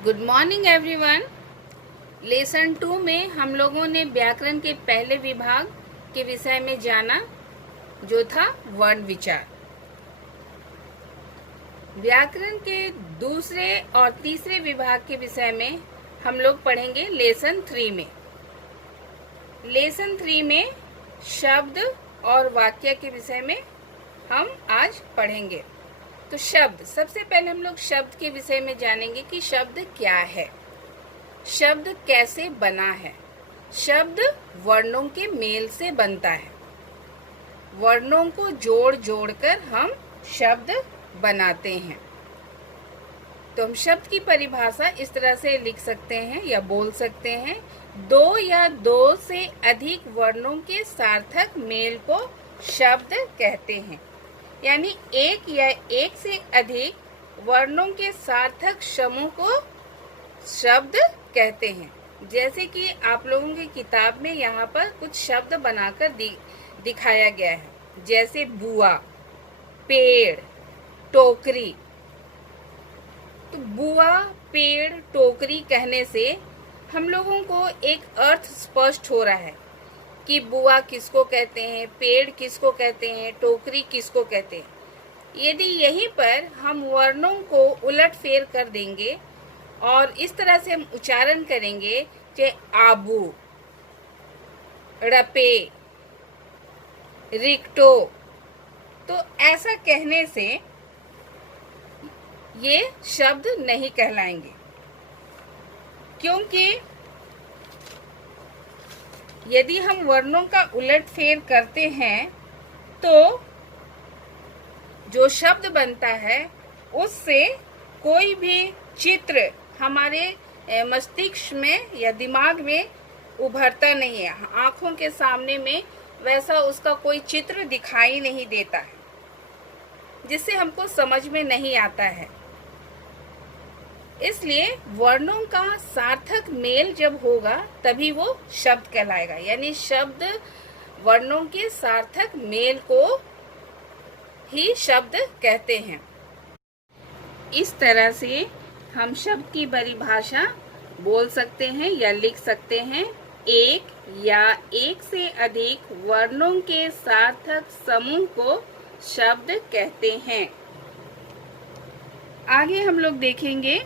Good morning everyone. Lesson 2 में हम लोगों ने व्याकरण के पहले विभाग के विषय में जाना, जो था वर्ण विचार। व्याकरण के दूसरे और तीसरे विभाग के विषय में हम लोग पढ़ेंगे लेसन 3 में। लेसन 3 में शब्द और वाक्य के विषय में हम आज पढ़ेंगे। तो शब्द, सबसे पहले हम लोग शब्द के विषय में जानेंगे कि शब्द क्या है, शब्द कैसे बना है। शब्द वर्णों के मेल से बनता है। वर्णों को जोड़ जोड़ कर हम शब्द बनाते हैं। तो हम शब्द की परिभाषा इस तरह से लिख सकते हैं या बोल सकते हैं, दो या दो से अधिक वर्णों के सार्थक मेल को शब्द कहते हैं। यानी एक या एक से अधिक वर्णों के सार्थक समूह को शब्द कहते हैं। जैसे कि आप लोगों की किताब में यहाँ पर कुछ शब्द बनाकर दिखाया गया है, जैसे बुआ, पेड़, टोकरी। तो बुआ, पेड़, टोकरी कहने से हम लोगों को एक अर्थ स्पष्ट हो रहा है कि बुआ किसको कहते हैं, पेड़ किसको कहते हैं, टोकरी किसको कहते हैं। यदि यहीं पर हम वर्णों को उलट फेर कर देंगे और इस तरह से हम उच्चारण करेंगे कि आबू, रपे, रिक्टो, तो ऐसा कहने से ये शब्द नहीं कहलाएंगे, क्योंकि यदि हम वर्णों का उलटफेर करते हैं तो जो शब्द बनता है उससे कोई भी चित्र हमारे मस्तिष्क में या दिमाग में उभरता नहीं है। आंखों के सामने में वैसा उसका कोई चित्र दिखाई नहीं देता है, जिससे हमको समझ में नहीं आता है। इसलिए वर्णों का सार्थक मेल जब होगा तभी वो शब्द कहलाएगा। यानी शब्द वर्णों के सार्थक मेल को ही शब्द कहते हैं। इस तरह से हम शब्द की परिभाषा बोल सकते हैं या लिख सकते हैं, एक या एक से अधिक वर्णों के सार्थक समूह को शब्द कहते हैं। आगे हम लोग देखेंगे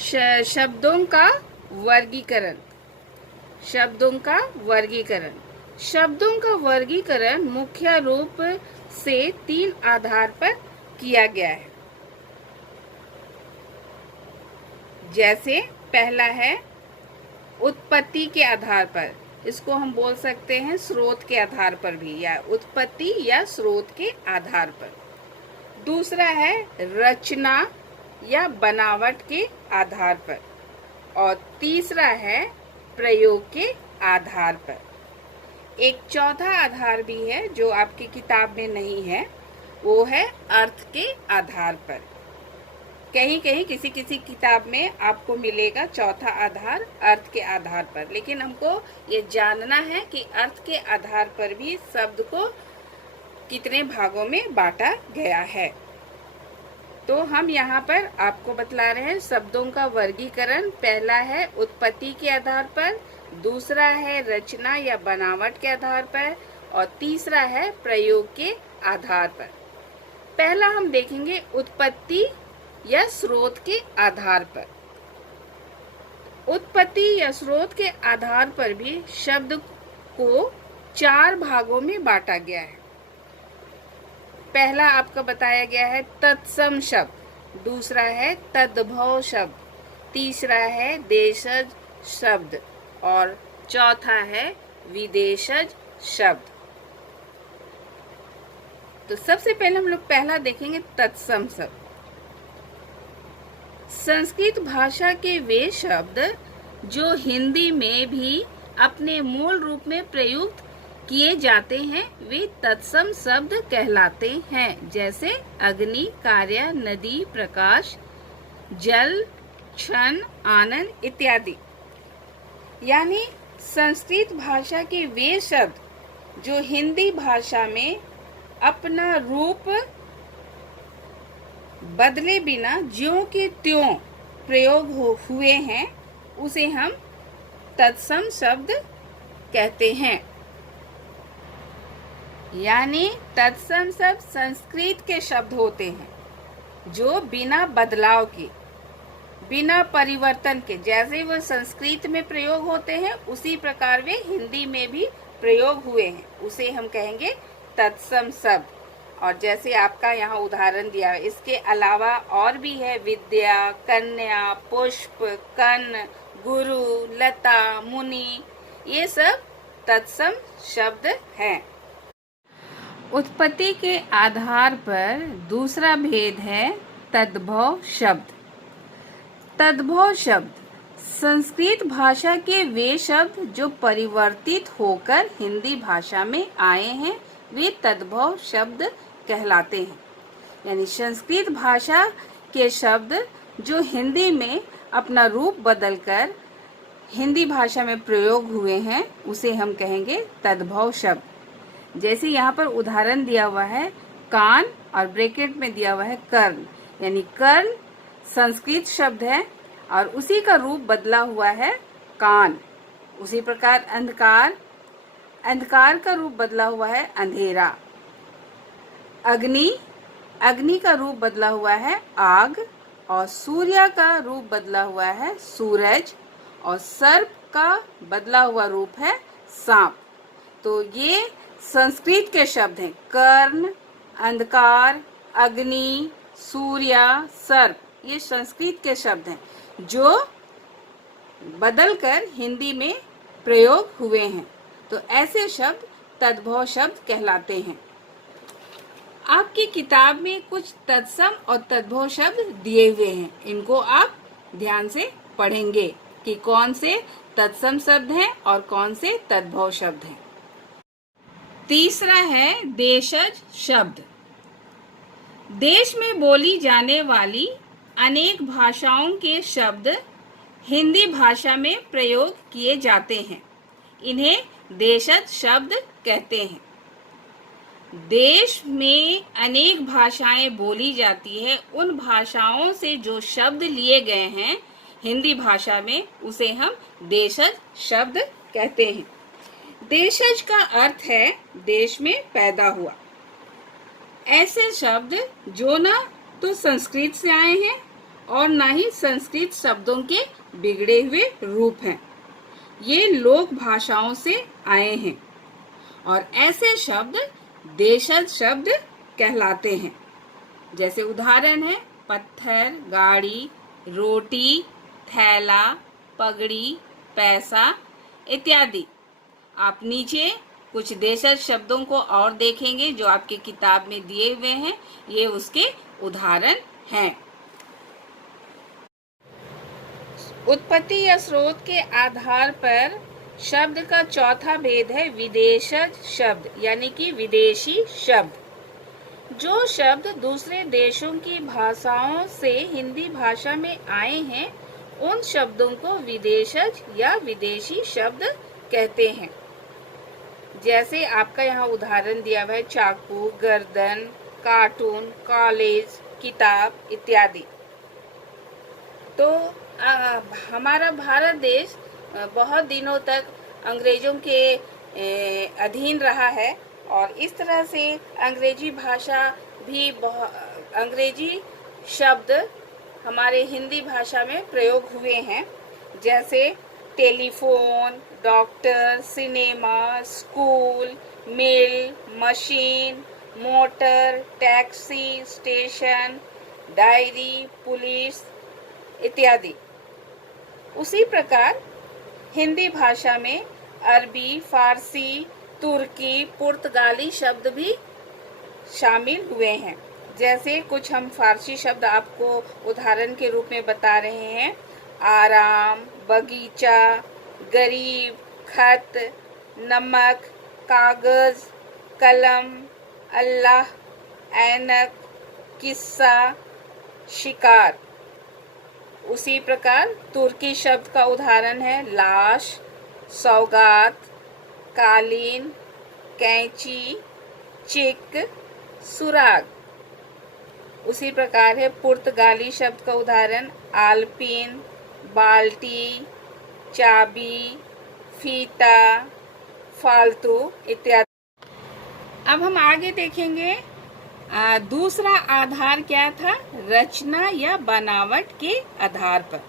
शब्दों का वर्गीकरण। शब्दों का वर्गीकरण, शब्दों का वर्गीकरण मुख्य रूप से 3 आधार पर किया गया है। जैसे पहला है उत्पत्ति के आधार पर, इसको हम बोल सकते हैं स्रोत के आधार पर भी, या उत्पत्ति या स्रोत के आधार पर। दूसरा है रचना या बनावट के आधार पर, और तीसरा है प्रयोग के आधार पर। एक चौथा आधार भी है जो आपकी किताब में नहीं है, वो है अर्थ के आधार पर। कहीं कहीं किसी किसी किताब में आपको मिलेगा चौथा आधार अर्थ के आधार पर, लेकिन हमको ये जानना है कि अर्थ के आधार पर भी शब्द को कितने भागों में बांटा गया है। तो हम यहाँ पर आपको बतला रहे हैं शब्दों का वर्गीकरण। पहला है उत्पत्ति के आधार पर, दूसरा है रचना या बनावट के आधार पर, और तीसरा है प्रयोग के आधार पर। पहला हम देखेंगे उत्पत्ति या स्रोत के आधार पर। उत्पत्ति या स्रोत के आधार पर भी शब्द को 4 भागों में बांटा गया है। पहला आपका बताया गया है तत्सम शब्द, दूसरा है तद्भव शब्द, तीसरा है देशज शब्द, और चौथा है विदेशज शब्द। तो सबसे पहले हम लोग पहला देखेंगे तत्सम शब्द। संस्कृत भाषा के वे शब्द जो हिंदी में भी अपने मूल रूप में प्रयुक्त किए जाते हैं वे तत्सम शब्द कहलाते हैं। जैसे अग्नि, कार्य, नदी, प्रकाश, जल, क्षण, आनंद इत्यादि। यानी संस्कृत भाषा के वे शब्द जो हिंदी भाषा में अपना रूप बदले बिना ज्यों के त्यों प्रयोग हुए हैं उसे हम तत्सम शब्द कहते हैं। यानी तत्सम शब्द संस्कृत के शब्द होते हैं जो बिना बदलाव के, बिना परिवर्तन के, जैसे वो संस्कृत में प्रयोग होते हैं उसी प्रकार वे हिंदी में भी प्रयोग हुए हैं, उसे हम कहेंगे तत्सम शब्द। और जैसे आपका यहाँ उदाहरण दिया है, इसके अलावा और भी है विद्या, कन्या, पुष्प, कर्ण, गुरु, लता, मुनि, ये सब तत्सम शब्द हैं। उत्पत्ति के आधार पर दूसरा भेद है तद्भव शब्द। तद्भव शब्द संस्कृत भाषा के वे शब्द जो परिवर्तित होकर हिंदी भाषा में आए हैं, वे तद्भव शब्द कहलाते हैं। यानी संस्कृत भाषा के शब्द जो हिंदी में अपना रूप बदलकर हिंदी भाषा में प्रयोग हुए हैं, उसे हम कहेंगे तद्भव शब्द। जैसे यहाँ पर उदाहरण दिया हुआ है कान और ब्रैकेट में दिया हुआ है कर्ण, यानी कर्ण संस्कृत शब्द है और उसी का रूप बदला हुआ है कान। उसी प्रकार अंधकार, अंधकार का रूप बदला हुआ है अंधेरा। अग्नि, अग्नि का रूप बदला हुआ है आग। और सूर्य का रूप बदला हुआ है सूरज। और सर्प का बदला हुआ रूप है सांप। तो ये संस्कृत के शब्द हैं, कर्ण, अंधकार, अग्नि, सूर्य, सर्प, ये संस्कृत के शब्द हैं जो बदलकर हिंदी में प्रयोग हुए हैं। तो ऐसे शब्द तद्भव शब्द कहलाते हैं। आपकी किताब में कुछ तत्सम और तद्भव शब्द दिए हुए हैं, इनको आप ध्यान से पढ़ेंगे कि कौन से तत्सम शब्द हैं और कौन से तद्भव शब्द हैं। तीसरा है देशज शब्द। देश में बोली जाने वाली अनेक भाषाओं के शब्द हिंदी भाषा में प्रयोग किए जाते हैं, इन्हें देशज शब्द कहते हैं। देश में अनेक भाषाएं बोली जाती है, उन भाषाओं से जो शब्द लिए गए हैं हिंदी भाषा में, उसे हम देशज शब्द कहते हैं। देशज का अर्थ है देश में पैदा हुआ। ऐसे शब्द जो ना तो संस्कृत से आए हैं और ना ही संस्कृत शब्दों के बिगड़े हुए रूप हैं, ये लोक भाषाओं से आए हैं और ऐसे शब्द देशज शब्द कहलाते हैं। जैसे उदाहरण है पत्थर, गाड़ी, रोटी, थैला, पगड़ी, पैसा इत्यादि। आप नीचे कुछ देशज शब्दों को और देखेंगे जो आपकी किताब में दिए हुए हैं, ये उसके उदाहरण हैं। उत्पत्ति या स्रोत के आधार पर शब्द का चौथा भेद है विदेशज शब्द, यानी कि विदेशी शब्द। जो शब्द दूसरे देशों की भाषाओं से हिंदी भाषा में आए हैं, उन शब्दों को विदेशज या विदेशी शब्द कहते हैं। जैसे आपका यहाँ उदाहरण दिया हुआ है चाकू, गर्दन, कार्टून, कॉलेज, किताब इत्यादि। तो हमारा भारत देश बहुत दिनों तक अंग्रेजों के अधीन रहा है और इस तरह से अंग्रेजी भाषा भी अंग्रेजी शब्द हमारे हिंदी भाषा में प्रयोग हुए हैं। जैसे telephone, doctor, cinema, school, mill, machine, motor, taxi, station, diary, police इत्यादि। उसी प्रकार हिंदी भाषा में अरबी, फारसी, तुर्की, पुर्तगाली शब्द भी शामिल हुए हैं। जैसे कुछ हम फारसी शब्द आपको उदाहरण के रूप में बता रहे हैं, आराम, बगीचा, गरीब, खत, नमक, कागज, कलम, अल्लाह, ऐनक, किस्सा, शिकार। उसी प्रकार तुर्की शब्द का उदाहरण है लाश, सौगात, कालीन, कैंची, चिक, सुराग। उसी प्रकार है पुर्तगाली शब्द का उदाहरण आल्पिन, बाल्टी, चाबी, फीता, फालतू इत्यादि। अब हम आगे देखेंगे दूसरा आधार क्या था, रचना या बनावट के आधार पर।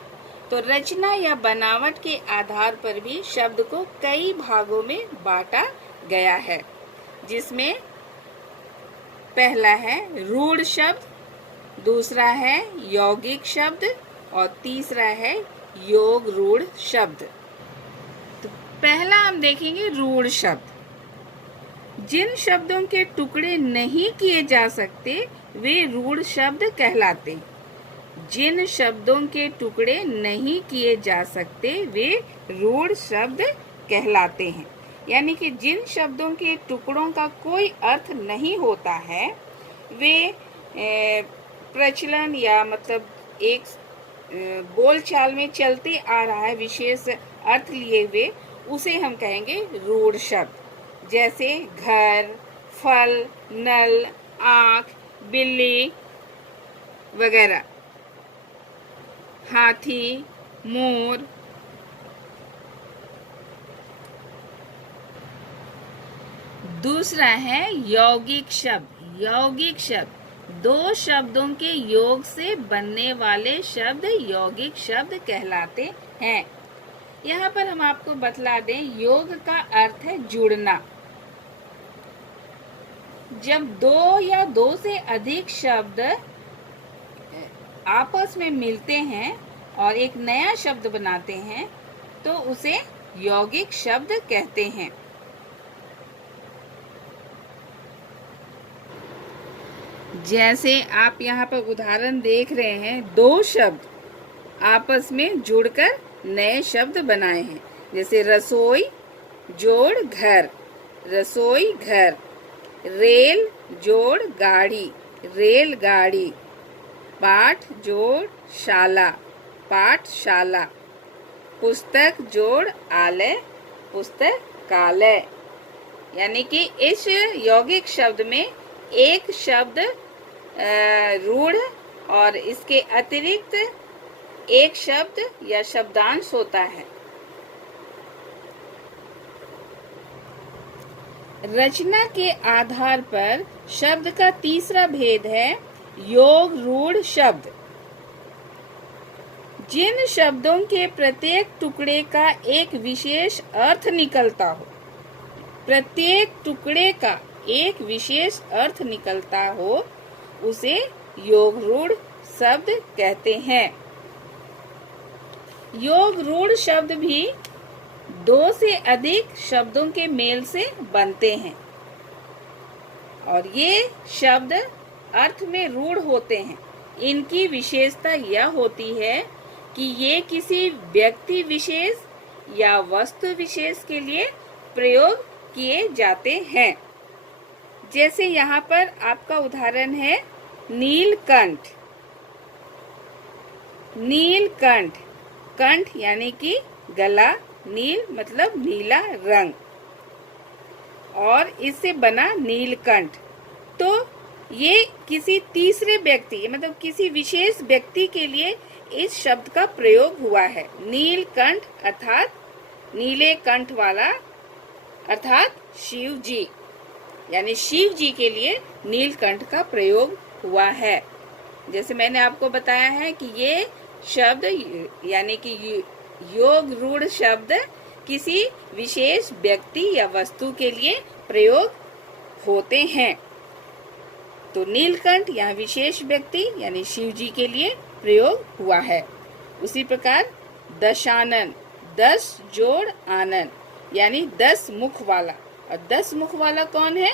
तो रचना या बनावट के आधार पर भी शब्द को कई भागों में बांटा गया है, जिसमें पहला है रूढ़ शब्द, दूसरा है यौगिक शब्द और तीसरा है योग रूढ़ शब्द। तो पहला हम देखेंगे रूढ़ शब्द। जिन शब्दों के टुकड़े नहीं किए जा सकते वे रूढ़ शब्द कहलाते। जिन शब्दों के टुकड़े नहीं किए जा सकते वे रूढ़ शब्द कहलाते हैं। यानी कि जिन शब्दों के टुकड़ों का कोई अर्थ नहीं होता है, वे प्रचलन या मतलब एक बोलचाल में चलते आ रहा है विशेष अर्थ लिए हुए, उसे हम कहेंगे रूढ़ शब्द। जैसे घर, फल, नल, आँख, बिल्ली वगैरह, हाथी, मोर। दूसरा है यौगिक शब्द। यौगिक शब्द दो शब्दों के योग से बनने वाले शब्द यौगिक शब्द कहलाते हैं। यहाँ पर हम आपको बतला दें, योग का अर्थ है जुड़ना। जब दो या दो से अधिक शब्द आपस में मिलते हैं और एक नया शब्द बनाते हैं तो उसे यौगिक शब्द कहते हैं। जैसे आप यहाँ पर उदाहरण देख रहे हैं, दो शब्द आपस में जुड़कर नए शब्द बनाए हैं। जैसे रसोई जोड़ घर, रसोई घर। रेल जोड़ गाड़ी, रेलगाड़ी। पाठ जोड़ शाला, पाठशाला। पुस्तक जोड़ आलय, पुस्तकालय। यानी कि इस यौगिक शब्द में एक शब्द रूढ़ और इसके अतिरिक्त एक शब्द या शब्दांश होता है। रचना के आधार पर शब्द का तीसरा भेद है योग रूढ़ शब्द। जिन शब्दों के प्रत्येक टुकड़े का एक विशेष अर्थ निकलता हो, प्रत्येक टुकड़े का एक विशेष अर्थ निकलता हो, उसे योग रूढ़ शब्द कहते हैं। योग रूढ़ शब्द भी दो से अधिक शब्दों के मेल से बनते हैं और ये शब्द अर्थ में रूढ़ होते हैं। इनकी विशेषता यह होती है कि ये किसी व्यक्ति विशेष या वस्तु विशेष के लिए प्रयोग किए जाते हैं। जैसे यहाँ पर आपका उदाहरण है नीलकंठ। नीलकंठ, कंठ यानी कि गला, नील मतलब नीला रंग, और इससे बना नीलकंठ। तो ये किसी तीसरे व्यक्ति मतलब किसी विशेष व्यक्ति के लिए इस शब्द का प्रयोग हुआ है। नीलकंठ अर्थात नीले कंठ वाला, अर्थात शिव जी, यानी शिव जी के लिए नीलकंठ का प्रयोग हुआ है। जैसे मैंने आपको बताया है कि ये शब्द यानी कि योग रूढ़ शब्द किसी विशेष व्यक्ति या वस्तु के लिए प्रयोग होते हैं। तो नीलकंठ यहाँ विशेष व्यक्ति यानी शिव जी के लिए प्रयोग हुआ है। उसी प्रकार दशानन, 10 जोड़ आनन, यानी 10 मुख वाला। और 10 मुख वाला कौन है?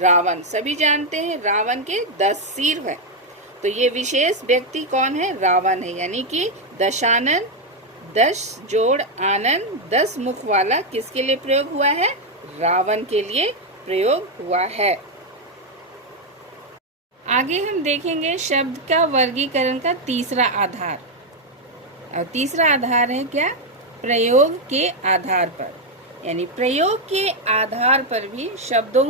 रावण। सभी जानते हैं रावण के 10 सिर है, तो ये विशेष व्यक्ति कौन है? रावण है। यानी कि दशानन, 10 जोड़ आनन, 10 मुख वाला किसके लिए प्रयोग हुआ है? रावण के लिए प्रयोग हुआ है। आगे हम देखेंगे शब्द का वर्गीकरण का तीसरा आधार। और तीसरा आधार है क्या? प्रयोग के आधार पर। यानी प्रयोग के आधार पर भी शब्दों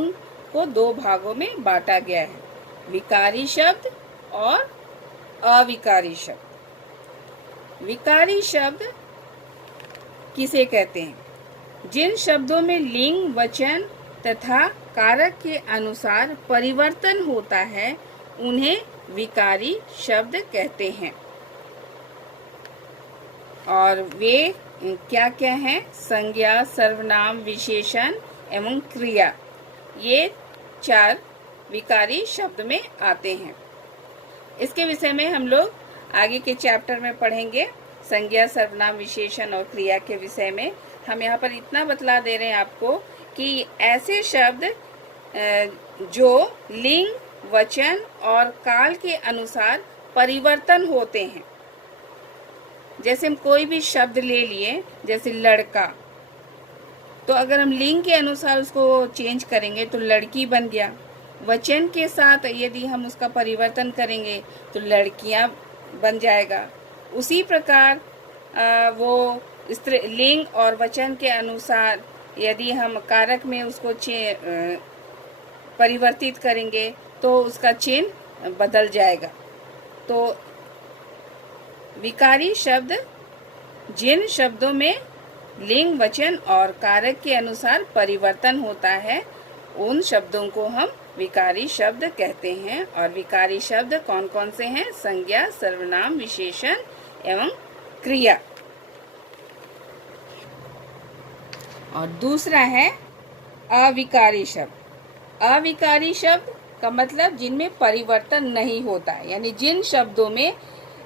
को दो भागों में बांटा गया है, विकारी शब्द और अविकारी शब्द। विकारी शब्द किसे कहते हैं? जिन शब्दों में लिंग, वचन तथा कारक के अनुसार परिवर्तन होता है उन्हें विकारी शब्द कहते हैं। और वे क्या क्या हैं? संज्ञा, सर्वनाम, विशेषण एवं क्रिया, ये 4 विकारी शब्द में आते हैं। इसके विषय में हम लोग आगे के चैप्टर में पढ़ेंगे। संज्ञा, सर्वनाम, विशेषण और क्रिया के विषय में हम यहाँ पर इतना बतला दे रहे हैं आपको कि ऐसे शब्द जो लिंग, वचन और काल के अनुसार परिवर्तन होते हैं। जैसे हम कोई भी शब्द ले लिए, जैसे लड़का, तो अगर हम लिंग के अनुसार उसको चेंज करेंगे तो लड़की बन गया। वचन के साथ यदि हम उसका परिवर्तन करेंगे तो लड़कियां बन जाएगा। उसी प्रकार वो लिंग और वचन के अनुसार यदि हम कारक में उसको परिवर्तित करेंगे तो उसका चिन्ह बदल जाएगा। तो विकारी शब्द जिन शब्दों में लिंग, वचन और कारक के अनुसार परिवर्तन होता है उन शब्दों को हम विकारी शब्द कहते हैं। और विकारी शब्द कौन कौन से हैं? संज्ञा, सर्वनाम, विशेषण एवं क्रिया। और दूसरा है अविकारी शब्द। अविकारी शब्द का मतलब जिनमें परिवर्तन नहीं होता है, यानी जिन शब्दों में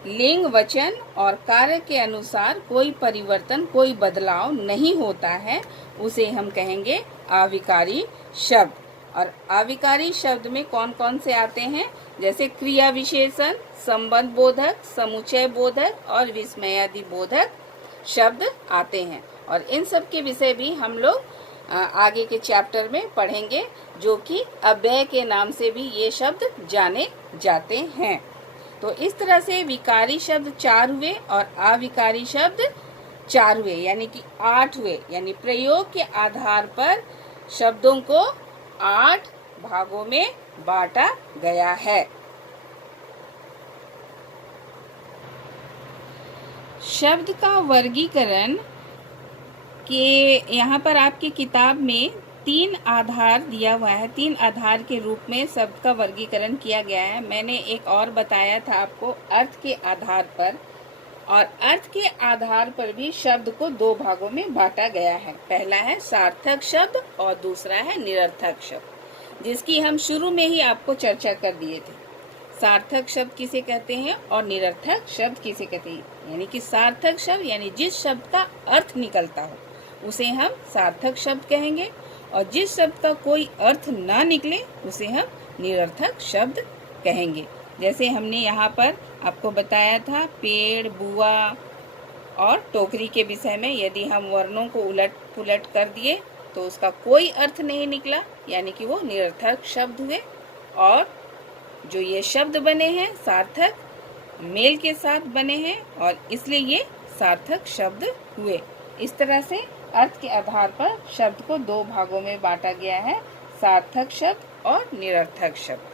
लिंग, वचन और कारक के अनुसार कोई परिवर्तन, कोई बदलाव नहीं होता है, उसे हम कहेंगे अविकारी शब्द। और अविकारी शब्द में कौन कौन से आते हैं? जैसे क्रिया विशेषण, संबंध बोधक, समुच्चय बोधक और विस्मयादि बोधक शब्द आते हैं। और इन सब के विषय भी हम लोग आगे के चैप्टर में पढ़ेंगे, जो कि अव्यय के नाम से भी ये शब्द जाने जाते हैं। तो इस तरह से विकारी शब्द 4 हुए और अविकारी शब्द 4 हुए, यानी कि 8 हुए। यानी प्रयोग के आधार पर शब्दों को 8 भागों में बांटा गया है। शब्द का वर्गीकरण के यहाँ पर आपकी किताब में 3 आधार दिया हुआ है। 3 आधार के रूप में शब्द का वर्गीकरण किया गया है। मैंने एक और बताया था आपको अर्थ के आधार पर, और अर्थ के आधार पर भी शब्द को 2 भागों में बांटा गया है। पहला है सार्थक शब्द और दूसरा है निरर्थक शब्द, जिसकी हम शुरू में ही आपको चर्चा कर दिए थे। सार्थक शब्द किसे कहते हैं और निरर्थक शब्द किसे कहते हैं? यानी कि सार्थक शब्द यानी जिस शब्द का अर्थ निकलता हो उसे हम सार्थक शब्द कहेंगे, और जिस शब्द का कोई अर्थ ना निकले उसे हम निरर्थक शब्द कहेंगे। जैसे हमने यहाँ पर आपको बताया था पेड़, बुआ और टोकरी के विषय में, यदि हम वर्णों को उलट पुलट कर दिए तो उसका कोई अर्थ नहीं निकला, यानी कि वो निरर्थक शब्द हुए। और जो ये शब्द बने हैं सार्थक मेल के साथ बने हैं और इसलिए ये सार्थक शब्द हुए। इस तरह से अर्थ के आधार पर शब्द को 2 भागों में बांटा गया है, सार्थक शब्द और निरर्थक शब्द।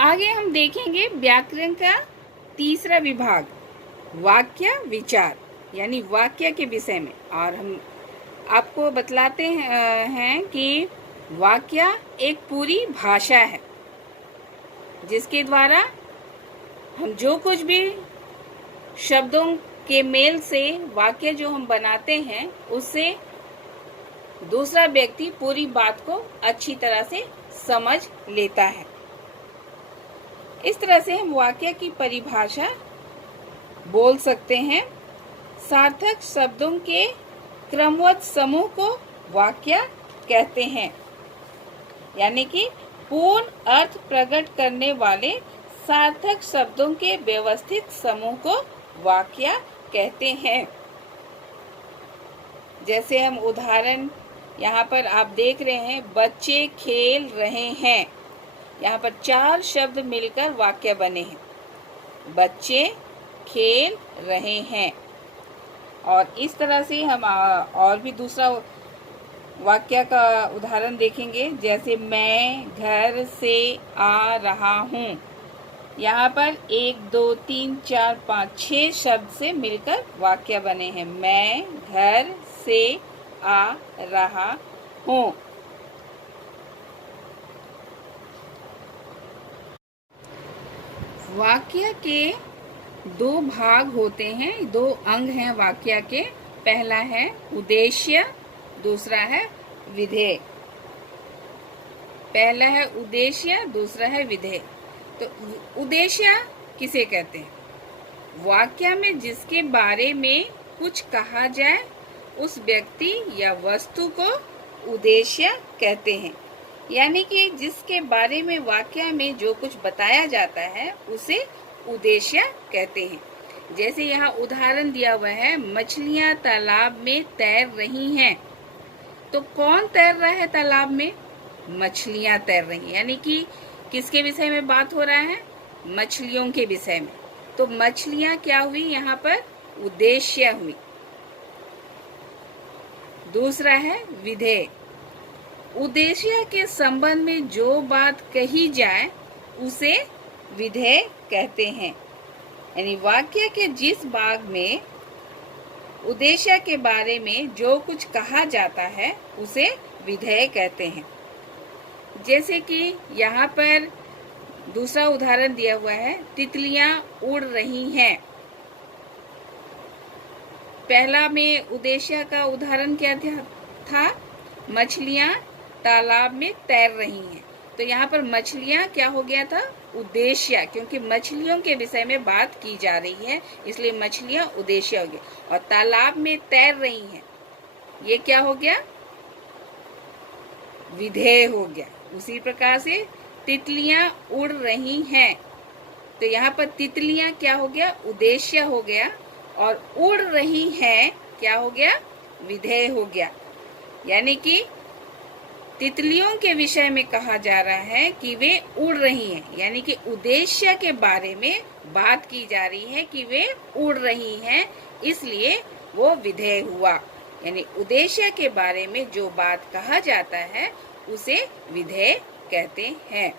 आगे हम देखेंगे व्याकरण का तीसरा विभाग, वाक्य विचार, यानी वाक्य के विषय में। और हम आपको बतलाते हैं कि वाक्य एक पूरी भाषा है जिसके द्वारा हम जो कुछ भी शब्दों के मेल से वाक्य जो हम बनाते हैं उससे दूसरा व्यक्ति पूरी बात को अच्छी तरह से समझ लेता है। इस तरह से हम वाक्य की परिभाषा बोल सकते हैं। सार्थक शब्दों के क्रमबद्ध समूह को वाक्य कहते हैं, यानी कि पूर्ण अर्थ प्रकट करने वाले सार्थक शब्दों के व्यवस्थित समूह को वाक्य कहते हैं। जैसे हम उदाहरण यहाँ पर आप देख रहे हैं, बच्चे खेल रहे हैं। यहाँ पर 4 शब्द मिलकर वाक्य बने हैं, बच्चे खेल रहे हैं। और इस तरह से हम और भी दूसरा वाक्य का उदाहरण देखेंगे, जैसे मैं घर से आ रहा हूँ। यहाँ पर 1 2 3 4 5 6 शब्द से मिलकर वाक्य बने हैं। मैं घर से आ रहा हूँ। वाक्य के दो भाग होते हैं, दो अंग हैं वाक्य के। पहला है उद्देश्य, दूसरा है विधेय। पहला है उद्देश्य, दूसरा है विधेय। तो उद्देश्य किसे कहते हैं? वाक्य में जिसके बारे में कुछ कहा जाए उस व्यक्ति या वस्तु को उद्देश्य कहते हैं। यानी कि जिसके बारे में वाक्य में जो कुछ बताया जाता है उसे उद्देश्य कहते हैं। जैसे यहाँ उदाहरण दिया हुआ है, मछलियाँ तालाब में तैर रही हैं। तो कौन तैर रहा है तालाब में? मछलियाँ तैर रही हैं। यानी कि किसके विषय में बात हो रहा है? मछलियों के विषय में। तो मछलियाँ क्या हुई? यहाँ पर उद्देश्य हुई। दूसरा है विधेय। उद्देश्य के संबंध में जो बात कही जाए उसे विधेय कहते हैं। यानी वाक्य के जिस भाग में उद्देश्य के बारे में जो कुछ कहा जाता है उसे विधेय कहते हैं। जैसे कि यहाँ पर दूसरा उदाहरण दिया हुआ है, तितलियां उड़ रही हैं। पहला में उद्देश्य का उदाहरण क्या था? मछलियां तालाब में तैर रही हैं। तो यहाँ पर मछलियां क्या हो गया था? उद्देश्य, क्योंकि मछलियों के विषय में बात की जा रही है इसलिए मछलियां उद्देश्य हो गई। और तालाब में तैर रही हैं, ये क्या हो गया? विधेय हो गया। उसी प्रकार से तितलियां उड़ रही हैं, तो यहाँ पर तितलियां क्या हो गया? उद्देश्य हो गया। और उड़ रही हैं क्या हो गया? विधेय हो गया। यानी कि तितलियों के विषय में कहा जा रहा है कि वे उड़ रही हैं, यानी कि उद्देश्य के बारे में बात की जा रही है कि वे उड़ रही हैं, इसलिए वो विधेय हुआ। यानी उद्देश्य के बारे में जो बात कहा जाता है उसे विधेय कहते हैं।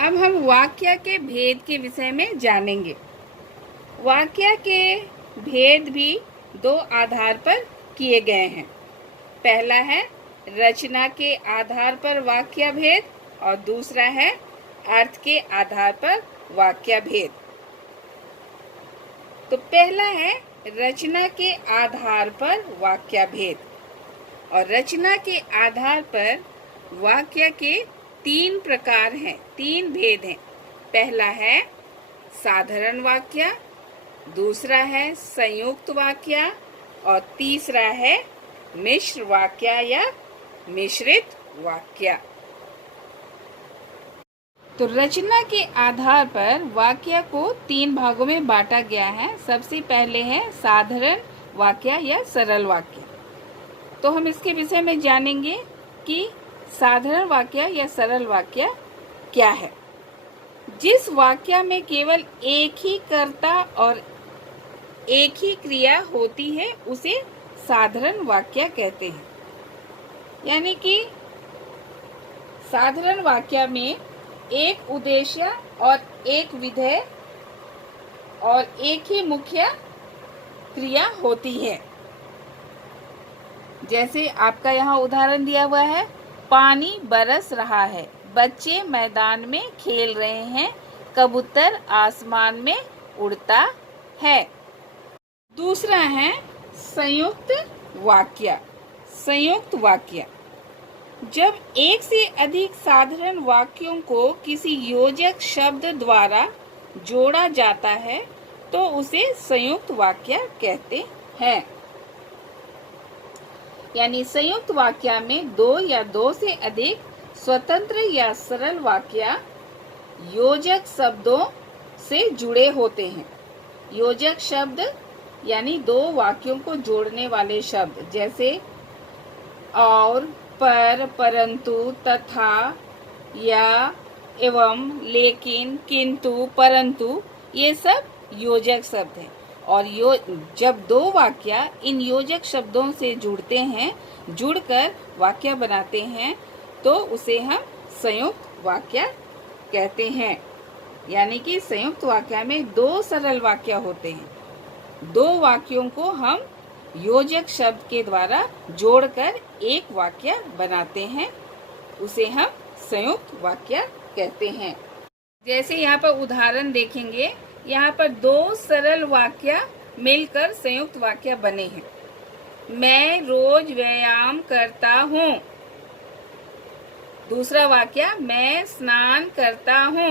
अब हम वाक्य के भेद के विषय में जानेंगे। वाक्य के भेद भी दो आधार पर किए गए हैं। पहला है रचना के आधार पर वाक्य भेद और दूसरा है अर्थ के आधार पर वाक्य भेद। तो पहला है रचना के आधार पर वाक्य भेद। और रचना के आधार पर वाक्य के तीन प्रकार हैं, तीन भेद हैं। पहला है साधारण वाक्य, दूसरा है संयुक्त वाक्य और तीसरा है मिश्र वाक्य या मिश्रित वाक्य। तो रचना के आधार पर वाक्य को तीन भागों में बांटा गया है। सबसे पहले है साधारण वाक्य या सरल वाक्य। तो हम इसके विषय में जानेंगे कि साधारण वाक्य या सरल वाक्य क्या है। जिस वाक्य में केवल एक ही कर्ता और एक ही क्रिया होती है उसे साधारण वाक्य कहते हैं। यानी कि साधारण वाक्य में एक उद्देश्य और एक विधेय और एक ही मुख्य क्रिया होती है। जैसे आपका यहाँ उदाहरण दिया हुआ है, पानी बरस रहा है, बच्चे मैदान में खेल रहे हैं, कबूतर आसमान में उड़ता है। दूसरा है संयुक्त वाक्य। संयुक्त वाक्य जब एक से अधिक साधारण वाक्यों को किसी योजक शब्द द्वारा जोड़ा जाता है तो उसे संयुक्त वाक्य कहते हैं। यानी संयुक्त वाक्य में दो या दो से अधिक स्वतंत्र या सरल वाक्य योजक शब्दों से जुड़े होते हैं। योजक शब्द यानी दो वाक्यों को जोड़ने वाले शब्द, जैसे और, पर, परंतु, तथा, या, एवं, लेकिन, किंतु, परंतु, ये सब योजक शब्द हैं। और जब दो वाक्य इन योजक शब्दों से जुड़ते हैं, जुड़कर वाक्य बनाते हैं तो उसे हम संयुक्त वाक्य कहते हैं। यानी कि संयुक्त वाक्य में 2 सरल वाक्य होते हैं। 2 वाक्यों को हम योजक शब्द के द्वारा जोड़कर एक वाक्य बनाते हैं, उसे हम संयुक्त वाक्य कहते हैं। जैसे यहाँ पर उदाहरण देखेंगे, यहाँ पर 2 सरल वाक्य मिलकर संयुक्त वाक्य बने हैं। मैं रोज व्यायाम करता हूँ। दूसरा वाक्य, मैं स्नान करता हूँ।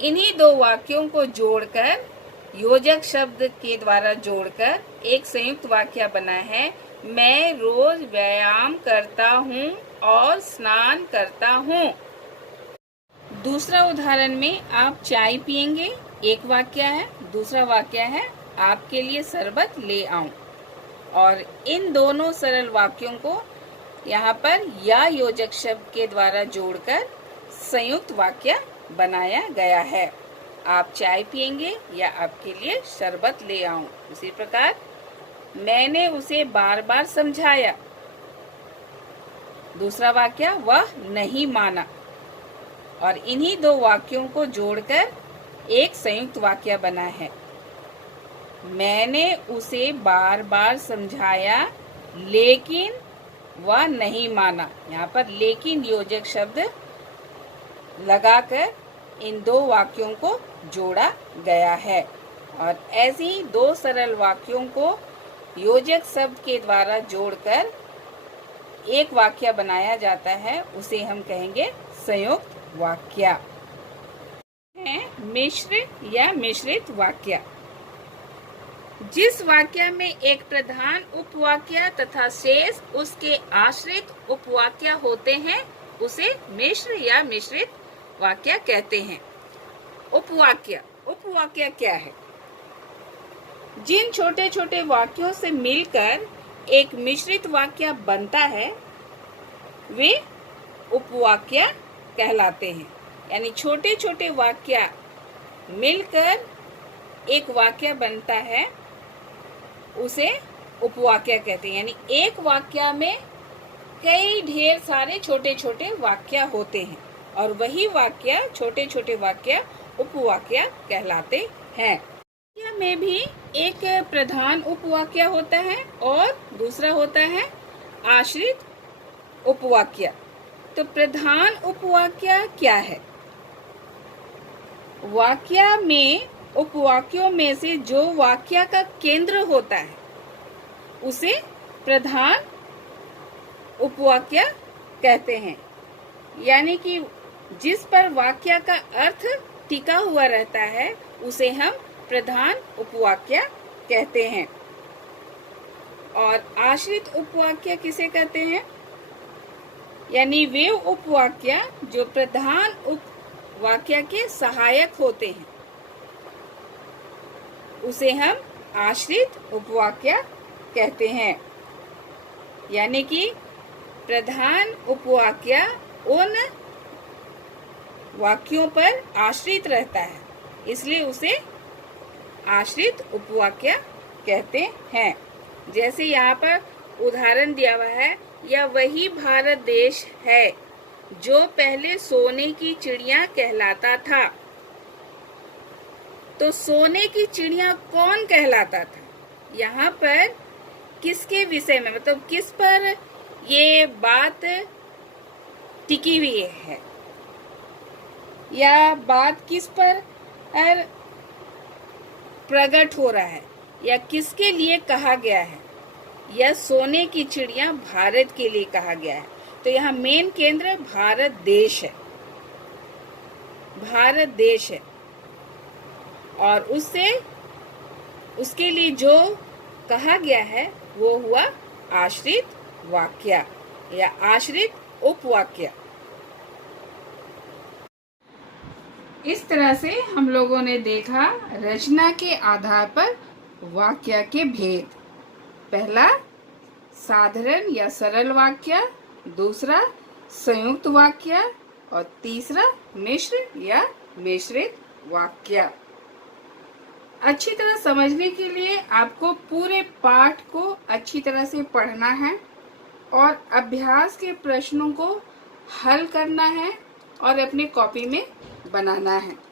इन्हीं 2 वाक्यों को जोड़कर, योजक शब्द के द्वारा जोड़कर एक संयुक्त वाक्य बना है। मैं रोज व्यायाम करता हूँ और स्नान करता हूँ। दूसरा उदाहरण में आप चाय पियेंगे, एक वाक्य है। दूसरा वाक्य है, आपके लिए शरबत ले आऊं। और इन दोनों सरल वाक्यों को यहाँ पर या योजक शब्द के द्वारा जोड़कर संयुक्त वाक्य बनाया गया है। आप चाय पियेंगे या आपके लिए शरबत ले आऊं। उसी प्रकार मैंने उसे बार बार समझाया। दूसरा वाक्य, वह नहीं माना। और इन्हीं 2 वाक्यों को जोड़कर एक संयुक्त वाक्य बना है। मैंने उसे बार बार समझाया लेकिन वह नहीं माना। यहाँ पर लेकिन योजक शब्द लगाकर इन 2 वाक्यों को जोड़ा गया है। और ऐसे ही 2 सरल वाक्यों को योजक शब्द के द्वारा जोड़कर एक वाक्य बनाया जाता है, उसे हम कहेंगे संयुक्त वाक्य। मिश्र या मिश्रित वाक्य। जिस वाक्य में एक प्रधान उपवाक्य तथा शेष उसके आश्रित उपवाक्य होते हैं, उसे मिश्र या मिश्रित वाक्य कहते हैं। उपवाक्य, उपवाक्य क्या है? जिन छोटे छोटे वाक्यों से मिलकर एक मिश्रित वाक्य बनता है, वे उपवाक्य कहलाते हैं। यानी छोटे छोटे वाक्य मिलकर एक वाक्य बनता है, उसे उपवाक्य कहते हैं। यानी एक वाक्य में कई ढेर सारे छोटे छोटे वाक्य होते हैं और वही वाक्य, छोटे छोटे वाक्य उपवाक्य कहलाते हैं। वाक्य में भी एक प्रधान उपवाक्य होता है और दूसरा होता है आश्रित उपवाक्य। तो प्रधान उपवाक्य क्या है? वाक्य में उपवाक्यों में से जो वाक्य का केंद्र होता है, उसे प्रधान उपवाक्य कहते हैं। यानी कि जिस पर वाक्य का अर्थ टिका हुआ रहता है, उसे हम प्रधान उपवाक्य कहते हैं। और आश्रित उपवाक्य किसे कहते हैं? यानी वे उपवाक्य जो प्रधान उपवाक्य के सहायक होते हैं, उसे हम आश्रित उपवाक्य कहते हैं। यानी कि प्रधान उपवाक्य उन वाक्यों पर आश्रित रहता है, इसलिए उसे आश्रित उपवाक्य कहते हैं। जैसे यहाँ पर उदाहरण दिया हुआ है, यह वही भारत देश है जो पहले सोने की चिड़िया कहलाता था। तो सोने की चिड़िया कौन कहलाता था? यहाँ पर किसके विषय में, मतलब किस पर ये बात टिकी हुई है, या बात किस पर प्रकट हो रहा है, या किसके लिए कहा गया है? यह सोने की चिड़िया भारत के लिए कहा गया है। तो यहाँ मेन केंद्र भारत देश है, भारत देश है। और उसके लिए जो कहा गया है वो हुआ आश्रित वाक्य या आश्रित उपवाक्य। इस तरह से हम लोगों ने देखा रचना के आधार पर वाक्य के भेद। पहला साधारण या सरल वाक्य, दूसरा संयुक्त वाक्य और तीसरा मिश्र या मिश्रित वाक्य। अच्छी तरह समझने के लिए आपको पूरे पाठ को अच्छी तरह से पढ़ना है और अभ्यास के प्रश्नों को हल करना है और अपनी कॉपी में बनाना है।